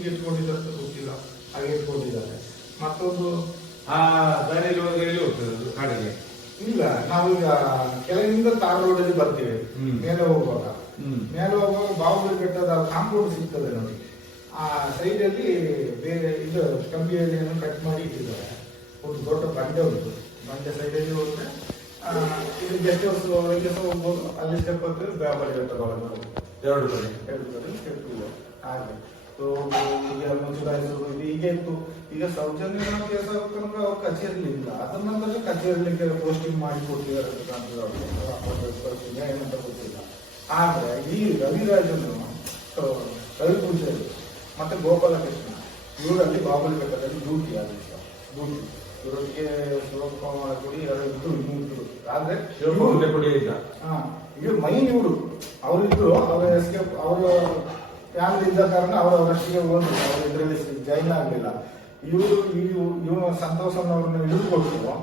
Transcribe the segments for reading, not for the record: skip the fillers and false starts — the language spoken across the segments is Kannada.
ಹಿಂಗೆ ಇಟ್ಕೊಂಡಿದ್ದಂತ ಗೊತ್ತಿಲ್ಲ, ಹಾಗೆ ಇಟ್ಕೊಂಡಿದ್ದಾರೆ. ಮತ್ತೊಂದು ದಾರಿಯಲ್ಲಿ ಹೋದ್ರೆ ಎಲ್ಲಿ ಹೋಗ್ತದೆ ಅದು ಕಾಡಿಗೆ? ಇಲ್ಲ, ನಾವೀಗ ಕೆಳಗಿಂದ ತಾರ್ ರೋಡಲ್ಲಿ ಬರ್ತೀವಿ. ಮೇಲೆ ಹೋಗುವಾಗ ಬಾಹುಬಲಿ ಬೆಟ್ಟದ ಕಾಂಪೌಂಡ್ ಸಿಗ್ತದೆ ನೋಡಿ, ಆ ಸೈಡಲ್ಲಿ ಬೇರೆ ಇದು ಕಂಬಿಯಲ್ಲಿ ಕಟ್ ಮಾಡಿ ಇಟ್ಟಿದ್ದಾರೆ. ಒಂದು ದೊಡ್ಡ ಬಂಡೆ ಉಂಟು, ಬಂಡೆ ಸೈಡಲ್ಲಿ ಹೋದ್ರೆ ಇದು ಗೆಸ್ಟ್ ಹೌಸ್ ಒಳಗೆ ಹೋಗ್ಬೋದು. ಅಲ್ಲಿ ಸ್ಟೆಪ್ ಹತ್ತಿರ ಬಾಹುಬಲಿ ಬೆಟ್ಟದೊಳಗೆ ಎರಡು ಕಡೆ ಸ್ಟೆಪ್ ಇದೆ. ಹಾಗೆ ಈಗ ಮುಚ್ಚುರಾಯಿಸೋದು ಇದು ಹೀಗೆ ಇತ್ತು. ಈಗ ಸೌಜನ್ಯ ಕೆಲಸ ತನಕ ಅವ್ರ ಕಚೇರಿ ಇಲ್ಲ, ಅದ್ರ ನಂತರ ಕಚೇರಿಲಿಕ್ಕೆ ಪೋಸ್ಟಿಂಗ್ ಮಾಡಿ ಕೊಟ್ಟಿದ್ದಾರೆ ಏನಂತ ಗೊತ್ತಿಲ್ಲ. ಆದ್ರೆ ಈ ರವಿರಾಜನು, ರವಿ ಪೂಜಾರಿ ಮತ್ತೆ ಗೋಪಾಲಕೃಷ್ಣ ಇವರಲ್ಲಿ ಬಾಹುಬಲಿ ಬೆಟ್ಟದಲ್ಲಿ ಡ್ಯೂಟಿ ಆಗಿತ್ತು. ಡ್ಯೂಟಿ ಇವರಿಗೆ ಶಿವಕುಮಾರ ಕೊಡಿ ಎರಡು ಇನ್ನಿದ್ರು. ಆದ್ರೆ ಇವ್ರು ಮೈನ್ ಇವರು ಅವರಿದ್ರು, ಅವರ ಎಸ್ಕೇಪ್ ಅವರ ಫ್ಯಾಮಿಲಿ ಇದ್ದ ಕಾರಣ ಅವರಷ್ಟಿಗೆ ಹೋದ್ರು, ಅವರು ಇದರಲ್ಲಿ ಜಾಯಿನ್ ಆಗಲಿಲ್ಲ. ಇವನು ಸಂತೋಷನವ್ರನ್ನ ಹಿಡಿದುಕೊಟ್ರು.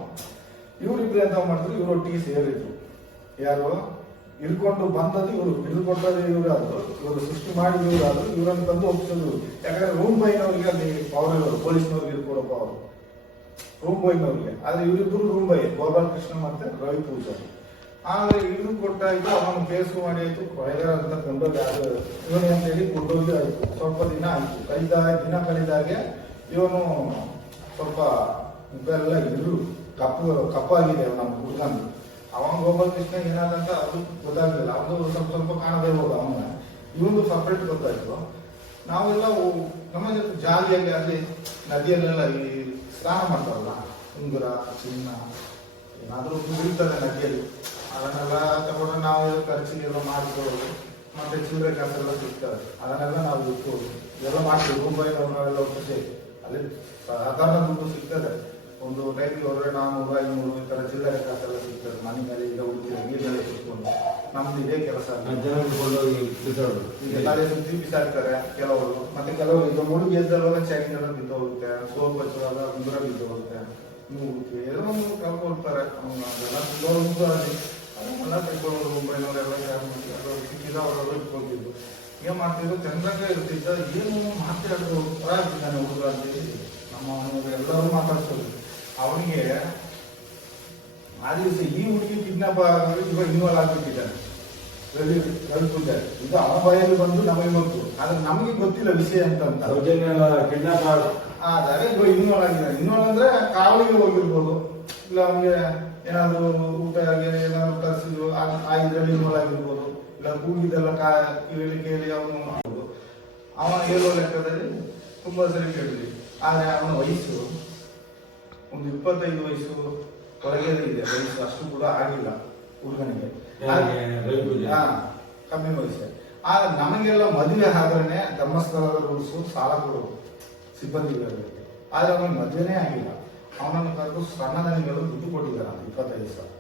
ಇವರಿಬ್ರು ಎಂತ ಮಾಡಿದ್ರು, ಇವರೊಟ್ಟಿಗೆ ಸೇರಿದ್ರು. ಯಾರು ಹಿಡ್ಕೊಂಡು ಬಂದದ್ದು ಇವರು, ಹಿಡಿದುಕೊಟ್ಟದ್ದು ಇವರಾದ್ರು, ಇವರು ಸೃಷ್ಟಿ ಮಾಡಿದ್ರು ಇವರಾದ್ರು, ಇವರನ್ನು ತಂದು ಒಪ್ಪಿಸಿದ್ರು. ಯಾಕಂದ್ರೆ ರೂಮ್ ಬಾಯ್ನವ್ರಿಗೆ ಅಲ್ಲಿ ಪವರ್ ಇರೋರು, ಪೊಲೀಸ್ನವ್ರಿಗೆ ಇರ್ಕೊಡೋ ಪವರ್ ರೂಮ್ ಬಾಯ್ನವ್ರಿಗೆ. ಆದ್ರೆ ಇವರಿಬ್ಬರು ರೂಮ್ ಬಾಯ್, ಗೋಪಾಲಕೃಷ್ಣ ಮತ್ತೆ ರವಿ ಪೂಜಾರಿ. ಆದ್ರೆ ಇದು ಕೊಟ್ಟಾಯ್ತು, ಅವನು ಕೇಸು ಮಾಡಿ ಆಯ್ತು, ಕೊಲೆಗಾರ ಅಂತ ಕೊಂಡೋಗಿ ಇವನು ಅಂತ ಹೇಳಿ ಕೊಂಡೋಗಿ ಆಯ್ತು. ಸ್ವಲ್ಪ ದಿನ ಆಯ್ತು, ದಿನ ಕಳೆದಾಗೆ ಇವನು ಸ್ವಲ್ಪ ಮುಖೆಲ್ಲ ಇರು ಕಪ್ಪಾಗಿದೆ ನಮ್ಮ ಹುಡುಗಂದು. ಅವನ ಗೋಪಾಲಕೃಷ್ಣ ಏನಾದಂತ ಅದು ಗೊತ್ತಾಗ್ಲಿಲ್ಲ, ಅವನು ಸ್ವಲ್ಪ ಕಾಣದೇ ಹೋದ ಅವನ. ಇವನು ಸಪ್ರೇಟ್ ಗೊತ್ತಾಯ್ತು. ನಾವೆಲ್ಲ ನಮ್ಮ ಜೊತೆ ಜಾಲಿಯಾಗಿ ಅಲ್ಲಿ ನದಿಯಲ್ಲೆಲ್ಲ ಈ ಸ್ನಾನ ಮಾಡ್ತಾರಲ್ಲ, ಉಂಗುರ ಚಿನ್ನ ಏನಾದ್ರೂ ಬೀಳ್ತದೆ ನದಿಯಲ್ಲಿ, ಅದನ್ನೆಲ್ಲ ತಗೊಂಡು ನಾವು ಖರ್ಚಿಗೆಲ್ಲ ಮಾಡ್ಕೊಳ್ಳೋದು. ಮತ್ತೆ ಚಿಲ್ಲರೆ ಕಾಸೆಲ್ಲ ಸಿಗ್ತದೆ, ಅದನ್ನೆಲ್ಲ ನಾವು ಇಟ್ಕೊಳ್ಳೋದು ಎಲ್ಲ ಮಾಡ್ತೀವಿ. ಮುಂಬೈನವ್ರನ್ನೆಲ್ಲ ಒಟ್ಟಿಗೆ ಅಲ್ಲಿ ಸಾಧಾರಣ ದುಡ್ಡು ಸಿಗ್ತದೆ. ಒಂದು ಟೈಮಿಗೆ ಹೋದ್ರೆ 400, 500 ಈ ತರ ಚಿಲ್ಲರೆ ಕಾಸೆಲ್ಲ ಸಿಗ್ತದೆ. ಮನೆ ಮೇಲೆ ಈಗ ಹುಡುಗಿ ನೀರಲ್ಲೇ ಸಿಕ್ಕೊಂಡು ನಮ್ದು ಇದೇ ಕೆಲಸ. ಎಲ್ಲರೇ ಸುದ್ದಿ ಬಿಸಾಡ್ತಾರೆ ಕೆಲವರು. ಮತ್ತೆ ಕೆಲವರು ಈಗ ಹುಡುಗಿ ಎದ್ದಲ್ವಾಗ ಚೈನ್ ಎಲ್ಲ ಬಿದ್ದು ಹೋಗುತ್ತೆ, ಸೋಪ್ ಹಚ್ಚುವಾಗ ಉಂಗುರ ಬಿದ್ದು ಹೋಗುತ್ತೆ, ಎಲ್ಲ ಕಳ್ಕೊಳ್ತಾರೆ. ಅದೆಲ್ಲ ಅದನ್ನೆಲ್ಲ ತೆಗೆದುಕೊಂಡು ಮುಂಬೈನವರೆಲ್ಲ ಸಿಕ್ಕಿದ ಅವರೆಲ್ಲ ಇಟ್ಕೊಳ್ತಿದ್ರು. ಏನ್ ಮಾಡ್ತಿದ್ರು, ಚಂದ್ರಂಗ ಇರ್ತಿದ್ದ, ಏನು ಮಾತಾಡಿದ್ರು ಹೊರ ಆಗ್ತಿದ್ದಾನೆ ಹುಡುಗ ಅಂತೇಳಿ ನಮ್ಮ ಎಲ್ಲರೂ ಮಾತಾಡ್ಸೋದು. ಅವನಿಗೆ ಆ ದಿವಸ ಈ ಹುಡುಗಿ ಕಿಡ್ನಾಪ್ ಇವಾಗ ಇನ್ವಾಲ್ವ್ ಆಗ್ಬಿಟ್ಟಿದ್ದಾನೆ ರವಿ ಪೂಜಾರಿ. ಇದು ಅವನ ಬಾಯಲ್ಲಿ ಬಂದು ನಮಗೆ ಗೊತ್ತು, ಆದ್ರೆ ನಮಗೆ ಗೊತ್ತಿಲ್ಲ ವಿಷಯ ಅಂತ. ಕಿಡ್ನಾಪ್ ಆದರೆ ಇನ್ವಾಲ್ವ್ ಆಗಿದ್ದಾನೆ. ಇನ್ವಾಲ್ವ್ ಅಂದ್ರೆ ಕಾವಲಿಗೆ ಹೋಗಿರ್ಬೋದು, ಇಲ್ಲ ಅವನಿಗೆ ಏನಾದ್ರು ಊಟ ಏನಾದ್ರು ತರಿಸಿದ್ರು ಆ ಇದ್ರಲ್ಲಿ ಇನ್ವಾಲ್ವ್ ಆಗಿರ್ಬೋದು, ಇಲ್ಲ ಕೂಗಿದ್ದೆಲ್ಲ ಕೇಳಿ ಅವನು ಮಾಡೋದು. ಅವನ ಹೇಳುವ ಲೆಕ್ಕದಲ್ಲಿ ತುಂಬಾ ಸರಿ ಕೇಳಿದ್ವಿ. ಆದ್ರೆ ಅವನ ವಯಸ್ಸು ಒಂದು 25 ವಯಸ್ಸು ಒಳಗೆ ಇದೆ ವಯಸ್ಸು, ಅಷ್ಟು ಕೂಡ ಆಗಿಲ್ಲ ಹುಡುಗನಿಗೆ, ಕಮ್ಮಿ ವಯಸ್ಸು. ಆದ್ರೆ ನಮಗೆಲ್ಲ ಮದುವೆ ಆದ್ರೇನೆ ಧರ್ಮಸ್ಥಳದ ರೂಲ್ಸು ಸಾಲ ಕೊಡೋದು ಸಿಬ್ಬಂದಿಗಳಿಗೆ. ಆದ್ರೆ ಅವನಿಗೆ ಮದುವೆನೇ ಆಗಿಲ್ಲ. ಅವನನ್ನು ಕರೆದು ಸಣ್ಣದನಿಗಳು ದುಡ್ಡು ಕೊಟ್ಟಿದ್ದಾರೆ 25 ಸಾವಿರ.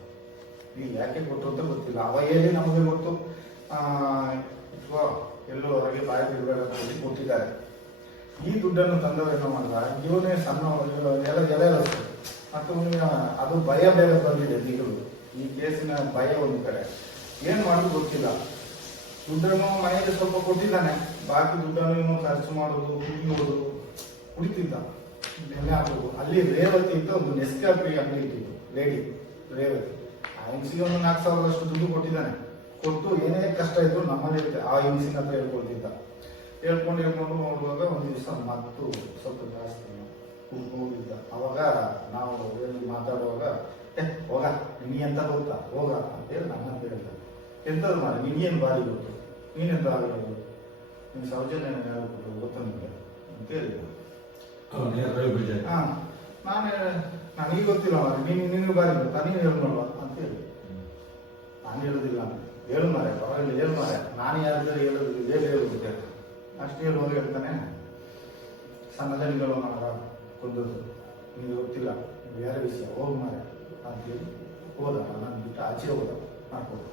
ಈಗ ಯಾಕೆ ಕೊಟ್ಟು ಅಂತ ಗೊತ್ತಿಲ್ಲ. ಅವ ಹೇಳಿ ನಮಗೆ ಗೊತ್ತು, ಎಲ್ಲೋ ಹೊರಗೆ ಬಾಯಿ ಬಿಡಬೇಡ ಅಂತ ಹೇಳಿ ಕೊಟ್ಟಿದ್ದಾರೆ. ಈ ದುಡ್ಡನ್ನು ತಂದವೇನೋ ಮಾಡಿದ ಇವನೇ ಸಣ್ಣ ಎಲೆ ಮತ್ತು ಅದು ಭಯ ಬೇರೆ ಬಂದಿದೆ. ನೀರು ಈ ಕೇಸಿನ ಭಯ ಒಂದು ಕಡೆ ಏನ್ ಮಾಡೋದು ಗೊತ್ತಿಲ್ಲ. ದುಡ್ಡನ್ನು ಮನೆಗೆ ಸ್ವಲ್ಪ ಕೊಟ್ಟಿದ್ದಾನೆ, ಬಾಕಿ ದುಡ್ಡನ್ನು ಇವನು ಖರ್ಚು ಮಾಡೋದು, ಕುಡಿತಿದ್ದ. ನೆನ್ನೆ ಹಾಕೋದು ಅಲ್ಲಿ ರೇವತಿ ಅಂತ ಒಂದು ನೆಸ್ಕಾಫಿ ಅಂಗಡಿ ಇಟ್ಟಿದ್ದು, ಲೇಡಿ ರೇವತಿ. ಆ ಹಿಂಸಿಗೆ ಒಂದು 4,000 ದುಡ್ಡು ಕೊಟ್ಟಿದ್ದಾನೆ. ಕೊಟ್ಟು ಏನೇ ಕಷ್ಟ ಇದ್ರು ನಮ್ಮಲ್ಲಿ ಆ ಹಿಂಸಿನ ಹತ್ರ ಹೇಳ್ಕೊಳ್ತಿದ್ದ. ಹೇಳ್ಕೊಂಡು ನೋಡುವಾಗ ಒಂದು ದಿವಸ ಮತ್ತು ಸ್ವಲ್ಪ ಜಾಸ್ತಿ ಹೋಗಿದ್ದ. ಅವಾಗ ನಾವು ಏನು ಮಾತಾಡುವಾಗ ಹೋಗ ನಿನಗೆ ಎಂತ ಗೊತ್ತಾ ಹೋಗ ಅಂತೇಳಿ ನಮ್ಮಂತ ಹೇಳ್ದ. ಎಂಥದ್ದು ಮಾಡಿ ನಿನಗೇನು ಬಾರಿ ಗೊತ್ತು, ನೀನೆಂತ ಆಗೋದು, ನಿನ್ನ ಸೌಜನ್ಯ ಹೇಳ್ಬಿಟ್ಟು ಗೊತ್ತ ನಿಮಗೆ ಅಂತ ಹೇಳಿದ. ನನಗೆ ಗೊತ್ತಿಲ್ಲ ಮಾರೆ, ನಿನಗೆ ಬಾರಿ ಗೊತ್ತಾ, ನೀನು ಹೇಳ್ನಲ್ವ ಅಂತ ಹೇಳಿ. ನಾನು ಹೇಳುದಿಲ್ಲ, ಹೇಳು ಮಾರೆ ಪರವಾಗಿಲ್ಲ, ಹೇಳು ಮಾರೆ, ನಾನು ಯಾರಿದ್ರೆ ಹೇಳೋದು ಹೇಳುತ್ತೆ ಅಷ್ಟು ಹೇಳುವಾಗ ಹೇಳ್ತಾನೆ, ಸಣ್ಣ ಜನಗಳು ಕೊಂದದ್ದು ನಿಮಗೆ ಗೊತ್ತಿಲ್ಲ, ಬೇರೆ ವಿಷಯ, ಹೋಗಿ ಮಾರೆ ಅಂತೇಳಿ ಹೋದ. ನಾನು ಬಿಟ್ಟು ಆಚೆ ಹೋದ ಮಾಡ್ಬೋದು.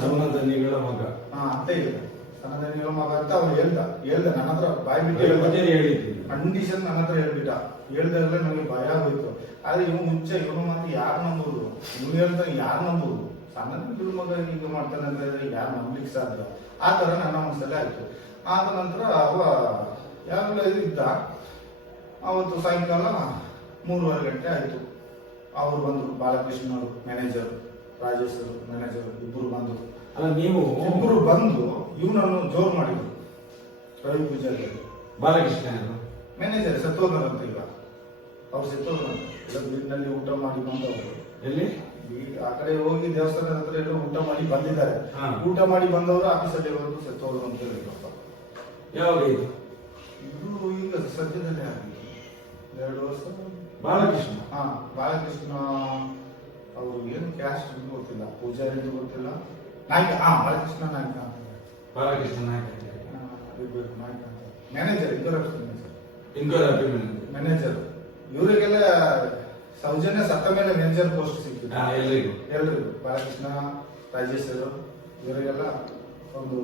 ಸಣ್ಣದನಿಗಳ ಮಗ ಅಂತ ಹೇಳಿದ, ಸಣ್ಣದನಿಗಳ ಮಗ ಅಂತ ಅವ್ನು ಹೇಳ್ದ ನನ್ನ ಹತ್ರ ಬಾಯಿ ಬಿಟ್ಟು ಕಂಡೀಷನ್ ನನ್ನ ಹತ್ರ ಹೇಳ್ಬಿಟ್ಟ. ಹೇಳ್ದಾಗಲೇ ನನಗೆ ಭಯ ಆಗೋಯ್ತು. ಆದ್ರೆ ಇವನು ಮುಂಚೆ ಇವನು ಮತ್ತೆ ಯಾರು ನಂಬೋದು, ಇವ್ನು ಹೇಳ್ತಾನೆ ಯಾರು ನಂಬೋದು, ಸಣ್ಣ ಮಗ ಈಗ ಮಾಡ್ತಾನೆ ಅಂತ ಹೇಳಿದ್ರೆ ಯಾರು ನಂಬಲಿಕ್ಕೆ ಸಾಧ್ಯ. ಆ ತರ ನನ್ನ ಮನಸ್ಸಲ್ಲೇ ಆಯ್ತು. ಆದ ನಂತರ ಅವ ಯಾವೆಲ್ಲ ಇದ್ದ. ಅವತ್ತು ಸಾಯಂಕಾಲ 3:30 ಗಂಟೆ ಆಯಿತು. ಅವರು ಬಂದರು, ಬಾಲಕೃಷ್ಣ ಅವರು ಮ್ಯಾನೇಜರ್, ರಾಜೇಶ್ ಅವರು ಮ್ಯಾನೇಜರ್, ಇಬ್ಬರು ಬಂದರು. ಅಲ್ಲ ನೀವು ಇಬ್ಬರು ಬಂದು ಇವನನ್ನು ಜೋರು ಮಾಡಿದ್ರು. ರವಿ ಪೂಜಾರಿ ಬಾಲಕೃಷ್ಣ ಮ್ಯಾನೇಜರ್ ಸತ್ತೋದ್ರಂತ. ಈಗ ಅವ್ರು ಸತ್ತೋದ್ರಂತ. ಇಲ್ಲ ಬೀರಿನಲ್ಲಿ ಊಟ ಮಾಡಿ ಬಂದವರು. ಎಲ್ಲಿ ಈ ಆ ಕಡೆ ಹೋಗಿ ದೇವಸ್ಥಾನದ ಹತ್ರ ಎಲ್ಲ ಊಟ ಮಾಡಿ ಬಂದಿದ್ದಾರೆ. ಹಾ. ಊಟ ಮಾಡಿ ಬಂದವರು ಆಫೀಸಲ್ಲಿ ಬಂದು ಸತ್ತೋದ್ರು ಅಂತ ಹೇಳಿದ್ರಪ್ಪ. ಯಾವಾಗ ಇದು ಇದು ಈಗ ಸದ್ಯದಲ್ಲೇ ಆಗಿದೆ, 2 ವರ್ಷ. ಬಾಲಕೃಷ್ಣ ಹಾ, ಬಾಲಕೃಷ್ಣ ಅವರು ಏನು ಕ್ಯಾಸ್ಟ್ ಗೊತ್ತಿಲ್ಲ, ಪೂಜಾರಿ ಗೊತ್ತಿಲ್ಲ, ನಾಯಕ. ಬಾಲಕೃಷ್ಣ ನಾಯಕ ಅಂತ. ಬಾಲಕೃಷ್ಣ ನಾಯಕ ಇರ್ಬೇಕು, ನಾಯಕ ಅಂತ. ಮ್ಯಾನೇಜರ್, ಇಬ್ಬರು ಮ್ಯಾನೇಜರ್. ಇವರಿಗೆಲ್ಲ ಸೌಜನ್ಯ ಸತ್ತ ಮೇಲೆ ಮ್ಯಾನೇಜರ್ ಪೋಸ್ಟ್ ಸಿಕ್ಕಿದೆ ಎಲ್ರಿಗೂ ಎಲ್ರಿಗೂ. ಬಾಲಕೃಷ್ಣ, ರಾಜೇಶ್ ಇವರಿಗೆಲ್ಲ ಒಂದು